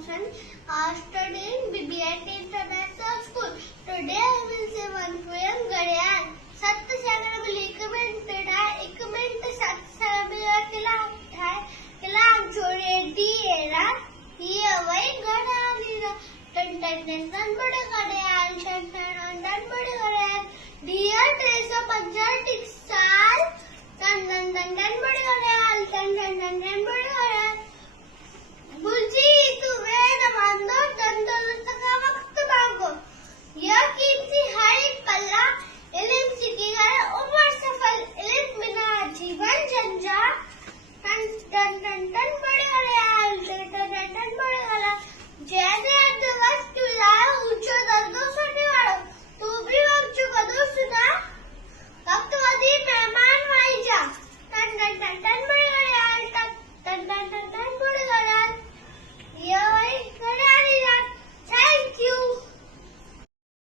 Vaswani, studying BBIT International School. Today I will say one poem, घड्याळ. 7 second एक minute है, 1 minute 7 second केला छोड़े दिएरा, ये वही घड्याळ. टन टन टन टन बड़े घड्याळ, टन टन टन बड़े घड्याळ. दिया 365 साल, टन टन टन टन बड़े घड्याळ, टन टन टन टन बड़े